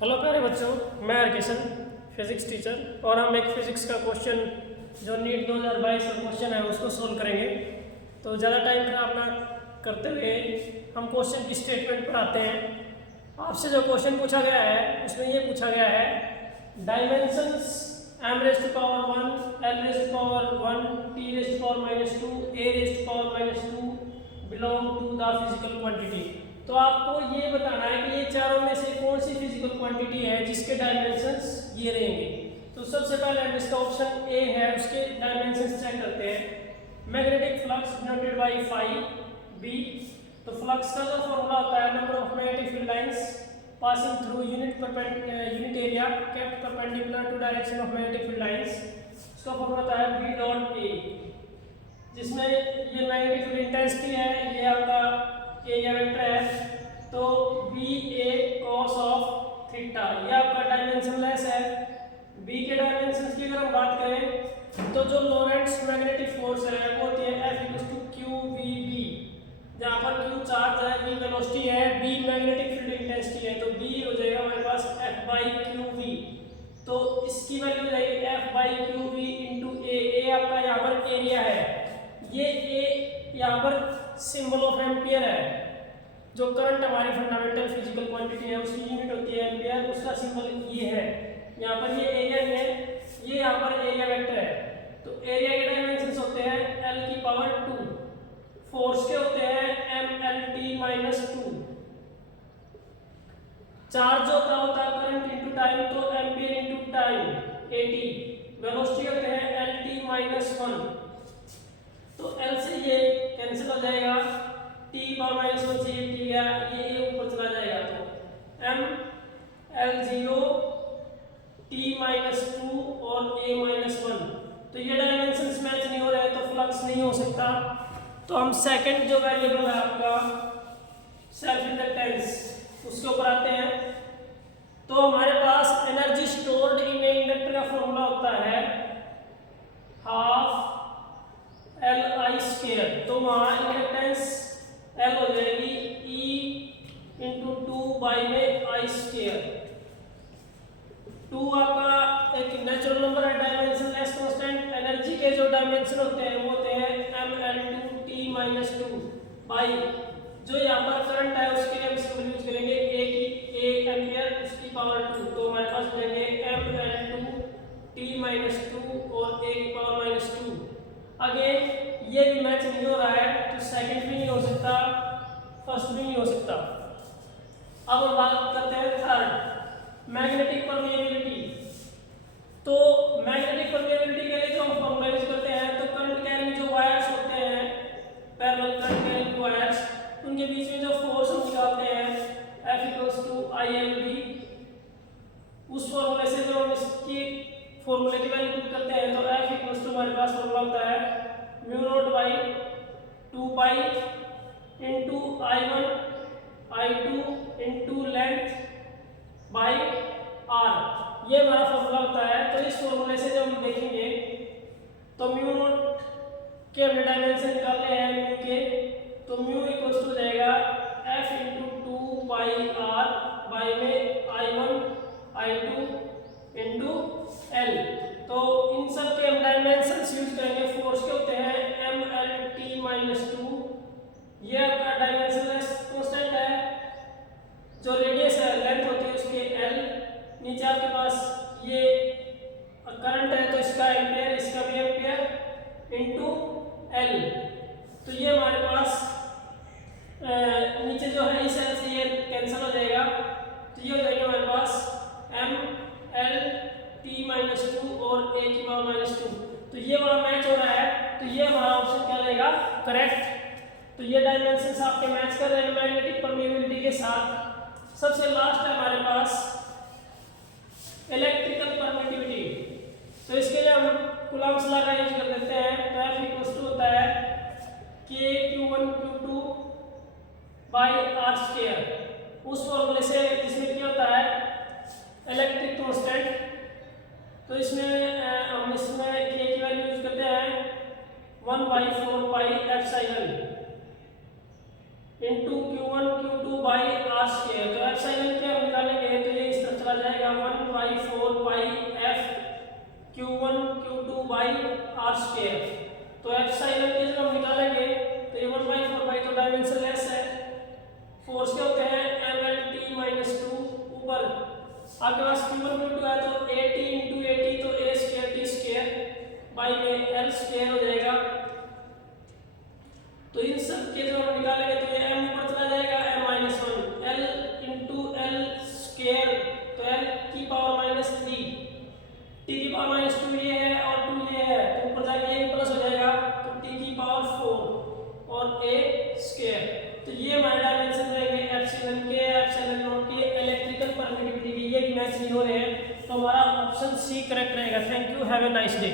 Hello प्यारे बच्चों, मैं हरकिशन फिजिक्स टीचर और हम एक फिजिक्स का क्वेश्चन जो नीट 2022 का क्वेश्चन है उसको सोल्व करेंगे। तो ज़्यादा टाइम खराब ना करते हुए हम क्वेश्चन की स्टेटमेंट पर आते हैं। आपसे जो क्वेश्चन पूछा गया है उसमें ये पूछा गया है, dimensions m⁻⁴ l⁻⁴ t⁻⁻2 a⁻⁻2 belong to the physical quantity. तो आपको ये बताना है कि ये चारों में से कौन सी फिजिकल क्वांटिटी है जिसके डायमेंशंस ये रहेंगे। तो सबसे पहले हम इसका ऑप्शन ए है उसके डायमेंशंस चेक करते हैं। Magnetic flux denoted by phi B. तो फ्लक्स का जो फॉर्मूला होता है, number of magnetic field lines passing through unit area kept perpendicular to direction of magnetic field lines. इसका फॉर्मूला होता है बी डॉट ए, जिसमें ये मैग्नेटिक फील्ड इंटेंसिटी है, ये आपका एरिया वेक्टर है। तो B A cos of theta ये आपका डायमेंशनलेस है। बी के डायमेंशंस की अगर हम बात करें तो जो लोरेंट्ज मैग्नेटिक फोर्स है वो होती है F = QVB, जहाँ पर Q चार्ज है, V वेलोसिटी है, B मैग्नेटिक फील्ड इंटेंसिटी है। तो B हो जाएगा हमारे पास F/QV। तो इसकी वैल्यू हो जाएगी F/QV × A। A आपका यहाँ पर एरिया है, ये A यहाँ पर सिंबल ऑफ एम्पियर है। जो करंट हमारी फंडामेंटल फिजिकल क्वांटिटी है उसकी यूनिट होती है एम्पियर, उसका सिंबल ये है। यहाँ पर ये एरिया नहीं है, ये यहाँ पर एरिया वेक्टर है। तो एरिया के डायमेंशंस होते हैं l⁻², फोर्स के होते हैं mLt-2, चार्ज होता है करंट इनटू टाइम, तो ampere into time AT, velocity होते हैं lt-1। तो L से ये कैंसिल हो जाएगा, t⁻⁻1 से ये t गया, ये ऊपर चला जाएगा। तो mL0 t-2 और a-1। तो ये डायमेंशंस मैच नहीं हो रहे तो फ्लक्स नहीं हो सकता। तो हम सेकंड जो वेरिएबल है आपका सेल्फ इंडक्टेंस उसके ऊपर आते हैं। तो हमारे पास एनर्जी स्टोर्ड इन इंडक्टर का फॉर्मूला होता है ½ Li²। तो वहाँ इंडक्टेंस L हो जाएगी E × 2/I²। 2 आपका एक नेचुरल नंबर है, डायमेंशनलेस कांस्टेंट। एनर्जी के जो डायमेंशन होते हैं वो होते हैं mL2t-2 बाई जो यहाँ पर करंट है उसके लिए हम सिंबल यूज करेंगे A एम्पियर, उसकी पावर 2। तो हमारे पास मिलेंगे mL2t-2 और A⁻²। अगेन ये भी मैच नहीं हो रहा है तो सेकंड भी नहीं हो सकता, फर्स्ट भी नहीं हो सकता। अब हम बात करते हैं थर्ड, मैग्नेटिक परमिएबिलिटी। तो मैग्नेटिक परमिएबिलिटी के लिए जो हम फॉर्मूला यूज करते हैं, तो करंट कैरिंग जो वायर्स होते हैं, पैरेलल करंट कैरिंग वायर्स, उनके बीच में जो फोर्स हम निकालते हैं F = ILB। उस फॉर्मूले से जो हम इसकी फॉर्मूले की वैल्यू पुट करते हैं तो F = हमारे पास फॉर्मूला होता है μ0/2π × I1 I2 × length by R। ये हमारा फॉर्मूला होता है। तो इस फॉर्मूले से जब हम देखेंगे तो μ0 के हमने डायमेंशन निकाले हैं म्यू के, तो म्यू = हो जाएगा F × 2πr बाई में I1 I2 × L। तो इन सब के हम डायमेंशंस यूज करेंगे। फोर्स के होते हैं mLt-2, ये आपका डायमेंशनलेस कांस्टेंट है। जो रेडियस है लेंथ होती है उसके L। नीचे आपके पास ये करंट है तो इसका एम्पियर, इसका भी एम्पियर इनटू L। तो ये हमारे पास नीचे जो है इस L से ये कैंसिल हो जाएगा, तो ये हो जाएगा हमारे पास mLt-2 और A⁻²। तो ये वाला मैच हो रहा है, तो ये हमारा ऑप्शन क्या रहेगा, करेक्ट। तो ये डायमेंशंस आपके मैच कर रहे हैं मैग्नेटिक परमिएबिलिटी के साथ। सबसे लास्ट है हमारे पास इलेक्ट्रिकल परमिटिविटी। तो इसके लिए हम कूलम्ब्स लॉ का यूज कर देते हैं। तो F = होता है kQ1Q2/r²। उस फॉर्मूले से जिसमें क्या होता है इलेक्ट्रिक कांस्टेंट। तो इसमें हम इसमें k की वैल्यू यूज करते हैं 1/4πε × Q1 Q2/r²। तो एप्सिलॉन के हम निकालेंगे तो ये इस तरह चला जाएगा 1/4 पाई f q1 q2 by r square. तो एप्सिलॉन की जब हम निकालेंगे तो ये 1/4 पाई तो डायमेंशन लेस है, फोर्स के होते हैं mlt-2 ऊपर आपके पास q1 q2 है तो at into at तो a square t square by में l स्क्वायर हो जाएगा। तो इन सब के जब हम निकालेंगे तो ये m ऊपर चला जाएगा m-1 l into l square तो l की पावर -3 t की पावर -2 ये है और 2 ये है तो ऊपर जाके ये प्लस हो जाएगा तो t की पावर 4 और a स्क्वायर। तो ये हमारे डायमेंशन रहेंगे एप्सिलॉन के, एप्सिलॉन नॉट के, इलेक्ट्रिकल परमिटिविटी के, ये भी मैच नहीं हो रहे हैं तो हमारा ऑप्शन सी करेक्ट रहेगा। Thank you, have a nice day.